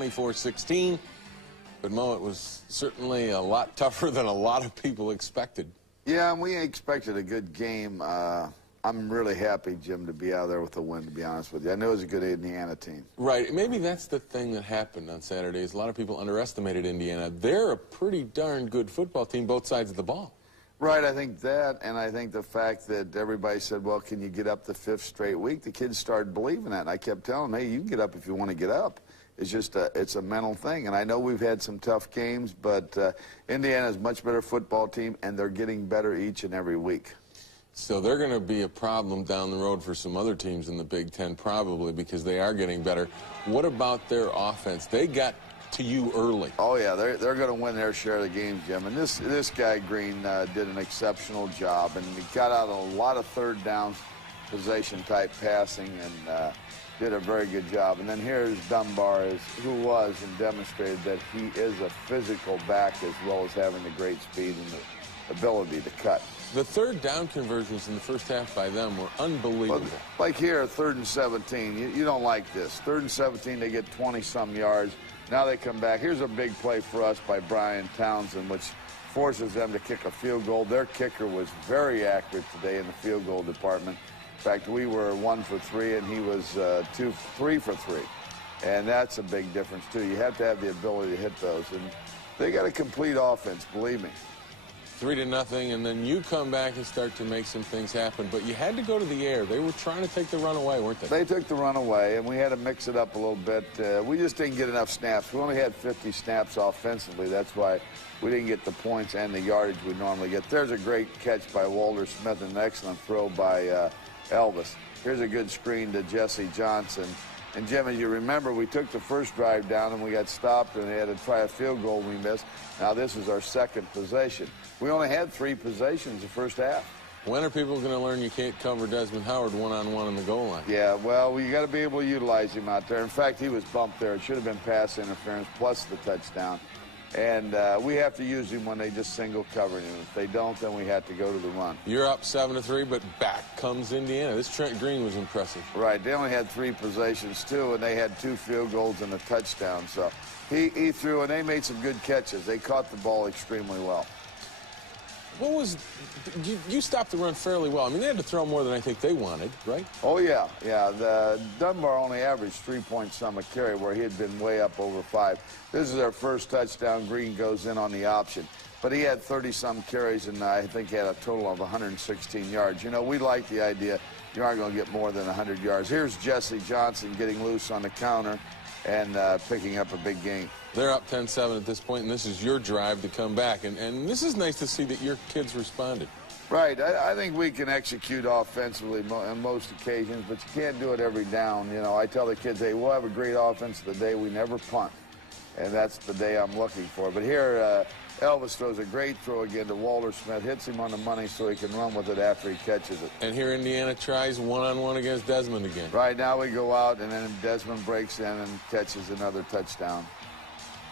24-16. But, Mo, it was certainly a lot tougher than a lot of people expected. Yeah, and we expected a good game. I'm really happy, Jim, to be out there with a win, to be honest with you. I know it was a good Indiana team. Right. Maybe that's the thing that happened on Saturday is a lot of people underestimated Indiana. They're a pretty darn good football team, both sides of the ball. Right, I think that, and I think the fact that everybody said, well, can you get up the 5th straight week? The kids started believing that, and I kept telling them, hey, you can get up if you want to get up. It's just it's a mental thing, and I know we've had some tough games, but Indiana's a much better football team, and they're getting better each and every week. So they're going to be a problem down the road for some other teams in the Big Ten, probably, because they are getting better. What about their offense? They got to you early. Oh, yeah, they're going to win their share of the games, Jim. And this guy, Green, did an exceptional job, and he got out a lot of third down possession-type passing and did a very good job. And then here's Dunbar, who was and demonstrated that he is a physical back as well as having the great speed and the ability to cut. The third down conversions in the first half by them were unbelievable. Well, like here, 3rd and 17, you don't like this. 3rd and 17, they get 20-some yards. Now they come back. Here's a big play for us by Brian Townsend, which forces them to kick a field goal. Their kicker was very accurate today in the field goal department. In fact, we were 1 for 3, and he was 3 for 3. And that's a big difference, too. You have to have the ability to hit those. And they got a complete offense, believe me. 3-0, and then you come back and start to make some things happen. But you had to go to the air. They were trying to take the run away, weren't they? They took the run away, and we had to mix it up a little bit. We just didn't get enough snaps. We only had 50 snaps offensively. That's why we didn't get the points and the yardage we normally get. There's a great catch by Walter Smith and an excellent throw by Elvis. Here's a good screen to Jesse Johnson. And, Jim, as you remember, we took the first drive down and we got stopped and they had to try a field goal we missed. Now this is our second possession. We only had 3 possessions the first half. When are people going to learn you can't cover Desmond Howard one-on-one in the goal line? Yeah, well, you got to be able to utilize him out there. In fact, he was bumped there. It should have been pass interference plus the touchdown. And we have to use him when they just single cover him. If they don't, then we have to go to the run. You're up 7-3, but back comes Indiana. This Trent Green was impressive. Right. They only had 3 possessions, too, and they had 2 field goals and a touchdown. So he threw, and they made some good catches. They caught the ball extremely well. What was you stopped the run fairly well. I mean, they had to throw more than I think they wanted, right? Oh, yeah. Yeah, the Dunbar only averaged 3 points some a carry, where he had been way up over 5. This is our first touchdown. Green goes in on the option. But he had 30-some carries, and I think he had a total of 116 yards. You know, we like the idea you aren't going to get more than 100 yards. Here's Jesse Johnson getting loose on the counter and picking up a big gain. They're up 10-7 at this point, and this is your drive to come back. And this is nice to see that your kids responded. Right. I think we can execute offensively on most occasions, but you can't do it every down. You know, I tell the kids, hey, we'll have a great offense the day we never punt. And that's the day I'm looking for. But here, Elvis throws a great throw again to Walter Smith, hits him on the money so he can run with it after he catches it. And here Indiana tries one-on-one against Desmond again. Right, now we go out, and then Desmond breaks in and catches another touchdown.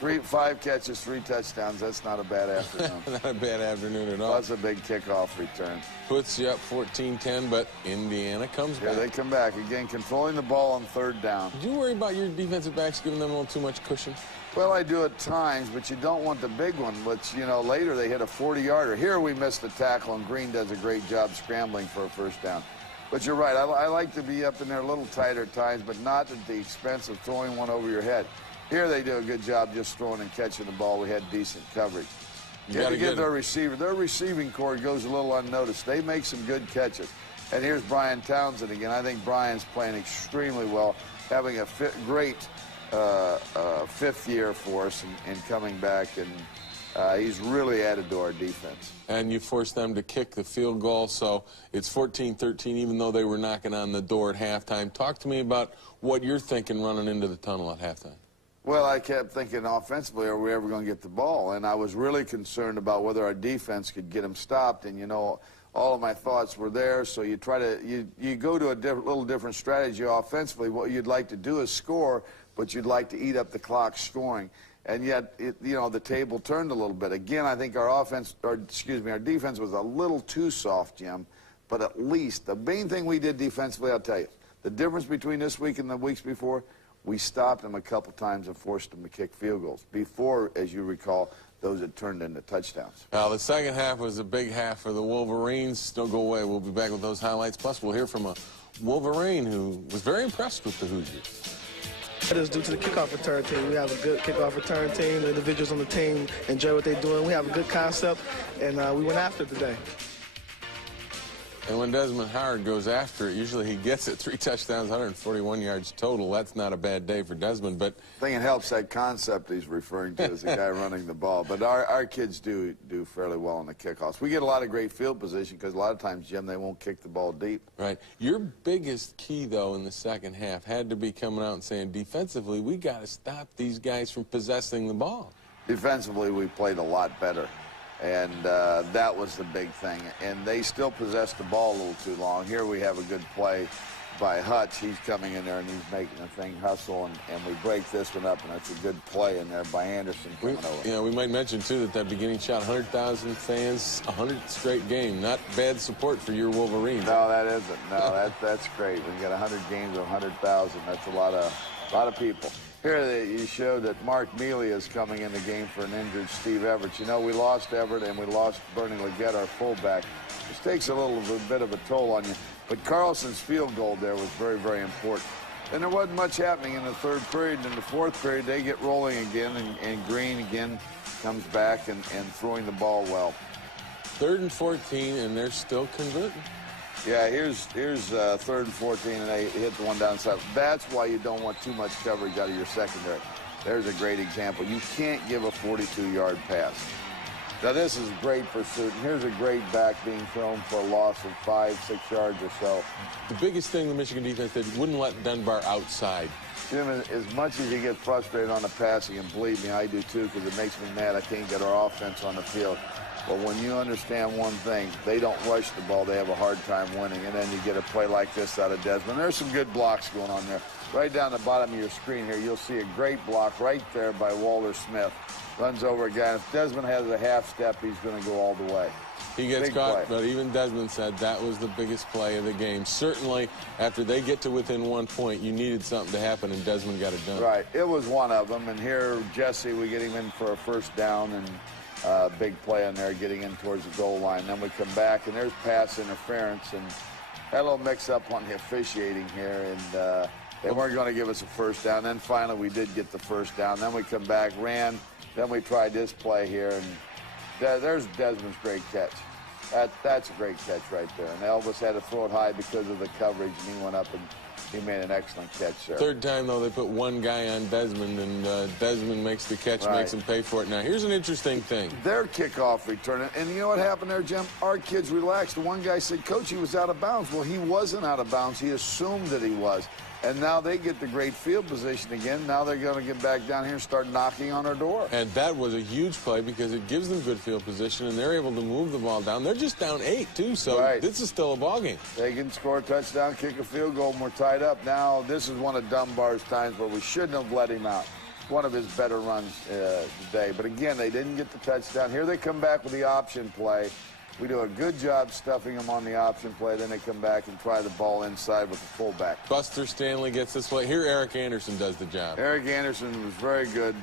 5 catches, 3 touchdowns. That's not a bad afternoon. Not a bad afternoon at all. That's a big kickoff return. Puts you up 14-10, but Indiana comes back. Here they come back. Again, controlling the ball on 3rd down. Do you worry about your defensive backs giving them a little too much cushion? Well, I do at times, but you don't want the big one, which, you know, later they hit a 40-yarder. Here we missed the tackle, and Green does a great job scrambling for a first down. But you're right. I like to be up in there a little tighter at times, but not at the expense of throwing one over your head. Here they do a good job just throwing and catching the ball. We had decent coverage. You have to give their receiver. Their receiving corps goes a little unnoticed. They make some good catches. And here's Brian Townsend again. I think Brian's playing extremely well, having a great 5th year for us and coming back. And he's really added to our defense. And you forced them to kick the field goal, so it's 14-13, even though they were knocking on the door at halftime. Talk to me about what you're thinking running into the tunnel at halftime. Well, I kept thinking offensively, are we ever going to get the ball? And I was really concerned about whether our defense could get them stopped. And, you know, all of my thoughts were there. So you try to, you go to a little different strategy offensively. What you'd like to do is score, but you'd like to eat up the clock scoring. And yet, you know, the table turned a little bit. Again, I think our defense was a little too soft, Jim. But at least, the main thing we did defensively, I'll tell you, the difference between this week and the weeks before, we stopped them a couple times and forced them to kick field goals. Before, as you recall, those had turned into touchdowns. Well, the second half was a big half for the Wolverines. Don't go away. We'll be back with those highlights. Plus, we'll hear from a Wolverine who was very impressed with the Hoosiers. It is due to the kickoff return team. We have a good kickoff return team. The individuals on the team enjoy what they're doing. We have a good concept, and we went after it today. And when Desmond Howard goes after it, usually he gets it. 3 touchdowns, 141 yards total. That's not a bad day for Desmond. But I think it helps that concept he's referring to as the guy running the ball. But our kids do fairly well on the kickoffs. We get a lot of great field position because a lot of times, Jim, they won't kick the ball deep. Right. Your biggest key, though, in the second half had to be coming out and saying, defensively, we got to stop these guys from possessing the ball. Defensively, we played a lot better. And that was the big thing. And they still possessed the ball a little too long. Here we have a good play by Hutch. He's coming in there and he's making the thing hustle. And we break this one up, and it's a good play in there by Anderson coming over. You know, we might mention, too, that beginning shot, 100,000 fans, 100th straight game. Not bad support for your Wolverines. No, that isn't. No, that's great. When you got 100 games of 100,000, that's a lot of people. Here you show that Mark Mealy is coming in the game for an injured Steve Everett. You know, we lost Everett and we lost Bernie Leggett, our fullback, which takes a little bit of a toll on you. But Carlson's field goal there was very, very important. And there wasn't much happening in the third period. And in the fourth period, they get rolling again, and Green again comes back and throwing the ball well. 3rd and 14, and they're still converting. Yeah, here's 3rd and 14, and they hit the one downside. That's why you don't want too much coverage out of your secondary. There's a great example. You can't give a 42-yard pass. Now, this is great pursuit. And here's a great back being thrown for a loss of 5-6 yards or so. The biggest thing the Michigan defense did, wouldn't let Dunbar outside. Jim, as much as you get frustrated on the passing, and believe me, I do too, because it makes me mad I can't get our offense on the field. But when you understand one thing, they don't rush the ball. They have a hard time winning. And then you get a play like this out of Desmond. There's some good blocks going on there. Right down the bottom of your screen here, you'll see a great block right there by Walter Smith. Runs over a guy. If Desmond has a half step, he's going to go all the way. He gets Big caught, play. but even Desmond said that was the biggest play of the game. Certainly, after they get to within 1 point, you needed something to happen, and Desmond got it done. Right. It was one of them. And here, Jesse, we get him in for a first down, and big play on there, getting in towards the goal line. Then we come back, and there's pass interference, and had a little mix-up on the officiating here, and they weren't going to give us a first down. Then finally, we did get the first down. Then we come back, ran. Then we tried this play here, and there's Desmond's great catch. That's a great catch right there. And Elvis had to throw it high because of the coverage, and he went up and he made an excellent catch there. Third time, though, they put one guy on Desmond, and Desmond makes the catch, Right. makes him pay for it. Now, here's an interesting thing. Their kickoff return, and you know what happened there, Jim? Our kids relaxed. The one guy said, Coach, he was out of bounds. Well, he wasn't out of bounds. He assumed that he was. And now they get the great field position again. Now they're going to get back down here and start knocking on our door. And that was a huge play because it gives them good field position, and they're able to move the ball down. They're just down 8, too, so Right. This is still a ball game. They can score a touchdown, kick a field goal, and we're tied up. Now, this is one of Dunbar's times where we shouldn't have let him out. One of his better runs today. But again, they didn't get the touchdown. Here they come back with the option play. We do a good job stuffing them on the option play. Then they come back and try the ball inside with the fullback. Buster Stanley gets this play. Here, Eric Anderson does the job. Eric Anderson was very good.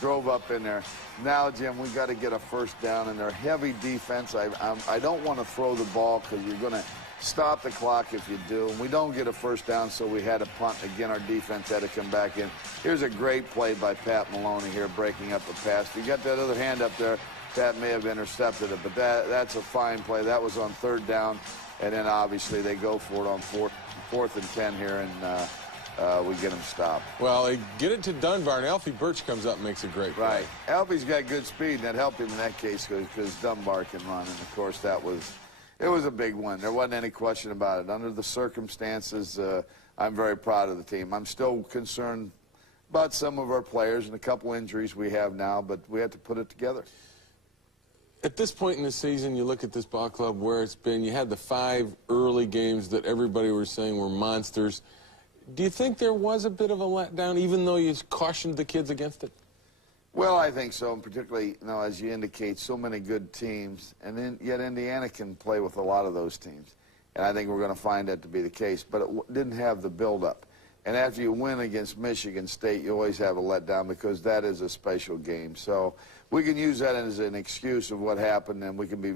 Drove up in there. Now, Jim, we got to get a first down in their heavy defense. I don't want to throw the ball because you're going to stop the clock if you do. And we don't get a first down, so we had a punt. Again, our defense had to come back in. Here's a great play by Pat Maloney here, breaking up a pass. If you got that other hand up there, Pat may have intercepted it, but that's a fine play. That was on 3rd down, and then obviously they go for it on 4th and 10 here, and we get them stopped. Well, they get it to Dunbar, and Alfie Birch comes up and makes a great play. Right. Alfie's got good speed, and that helped him in that case because Dunbar can run, and of course it was a big win. There wasn't any question about it. Under the circumstances, I'm very proud of the team. I'm still concerned about some of our players and a couple injuries we have now, but we have to put it together. At this point in the season, you look at this ball club where it's been. You had the 5 early games that everybody was saying were monsters. Do you think there was a bit of a letdown, even though you cautioned the kids against it? Well, I think so, and particularly, you know, as you indicate, so many good teams, and then yet Indiana can play with a lot of those teams. And I think we're going to find that to be the case, but it didn't have the build-up. And after you win against Michigan State, you always have a letdown because that is a special game. So we can use that as an excuse of what happened, and we can be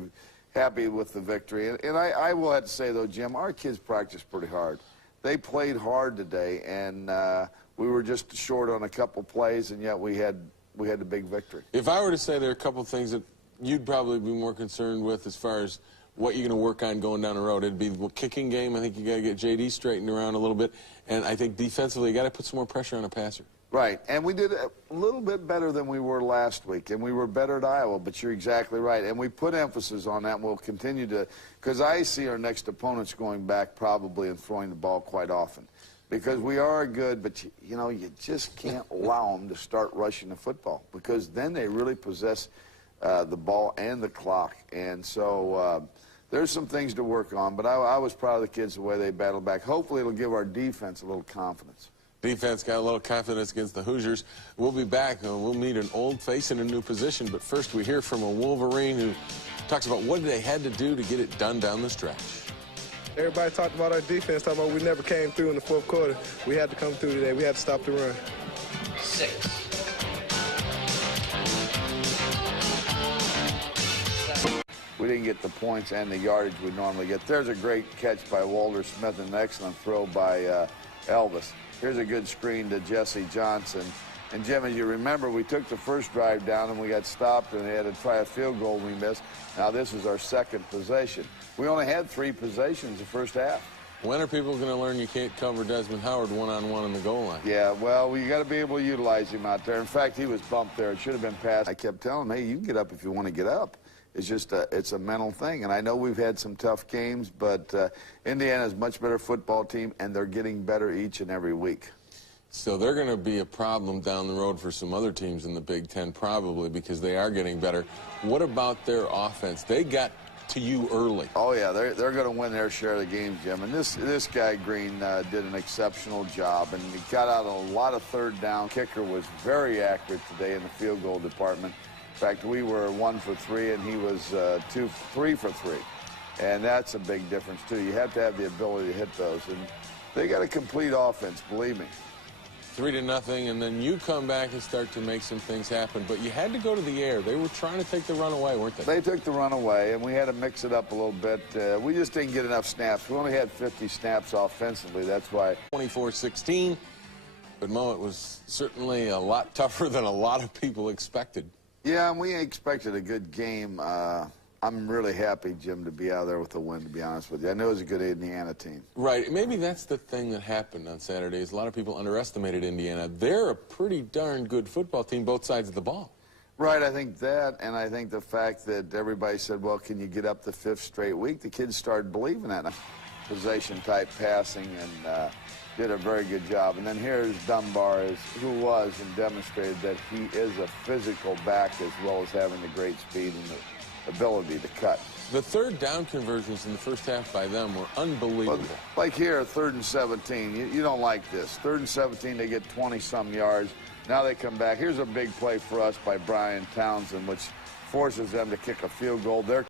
happy with the victory. And I will have to say, though, Jim, our kids practiced pretty hard. They played hard today, and we were just short on a couple plays, and yet we had the big victory. If I were to say there are a couple of things that you'd probably be more concerned with as far as what you're going to work on going down the road, it'd be the kicking game. I think you got to get JD straightened around a little bit, and I think defensively you got to put some more pressure on a passer. Right, and we did a little bit better than we were last week, and we were better at Iowa, but you're exactly right. And we put emphasis on that, and we'll continue to, because I see our next opponents going back probably and throwing the ball quite often. Because we are good, but, you know, you just can't allow them to start rushing the football, because then they really possess the ball and the clock. And so there's some things to work on, but I was proud of the kids the way they battled back. Hopefully it'll give our defense a little confidence. Defense got a little confidence against the Hoosiers. We'll be back, and we'll meet an old face in a new position. But first, we hear from a Wolverine who talks about what they had to do to get it done down the stretch. Everybody talked about our defense, talking about we never came through in the fourth quarter. We had to come through today. We had to stop the run. 6. We didn't get the points and the yardage we normally get. There's a great catch by Walter Smith and an excellent throw by Elvis. Here's a good screen to Jesse Johnson. And, Jim, as you remember, we took the first drive down and we got stopped and they had to try a field goal we missed. Now this is our second possession. We only had 3 possessions the first half. When are people going to learn you can't cover Desmond Howard one-on-one in the goal line? Yeah, well, you got to be able to utilize him out there. In fact, he was bumped there. It should have been passed. I kept telling him, hey, you can get up if you want to get up. It's just it's a mental thing. And I know we've had some tough games, but Indiana's a much better football team, and they're getting better each and every week. So they're going to be a problem down the road for some other teams in the Big Ten, probably, because they are getting better. What about their offense? They got to you early. Oh, yeah, they're going to win their share of the games, Jim. And this guy, Green, did an exceptional job, and he got out a lot of third down. Kicker was very accurate today in the field goal department. In fact, we were 1 for 3, and he was 3 for 3. And that's a big difference, too. You have to have the ability to hit those. And they got a complete offense, believe me. 3-0, and then you come back and start to make some things happen. But you had to go to the air. They were trying to take the run away, weren't they? They took the run away, and we had to mix it up a little bit. We just didn't get enough snaps. We only had 50 snaps offensively. That's why. 24-16. But, Mo, it was certainly a lot tougher than a lot of people expected. Yeah, and we expected a good game. I'm really happy, Jim, to be out there with a win, to be honest with you. I know it was a good Indiana team. Right. Maybe that's the thing that happened on Saturday is a lot of people underestimated Indiana. They're a pretty darn good football team, both sides of the ball. Right, I think that, and I think the fact that everybody said, well, can you get up the 5th straight week? The kids started believing that. Possession-type passing, and did a very good job. And then here's Dunbar, who was and demonstrated that he is a physical back as well as having the great speed and the ability to cut. The third down conversions in the first half by them were unbelievable. Like here, 3rd and 17. You don't like this. 3rd and 17, they get 20-some yards. Now they come back. Here's a big play for us by Brian Townsend, which forces them to kick a field goal. They're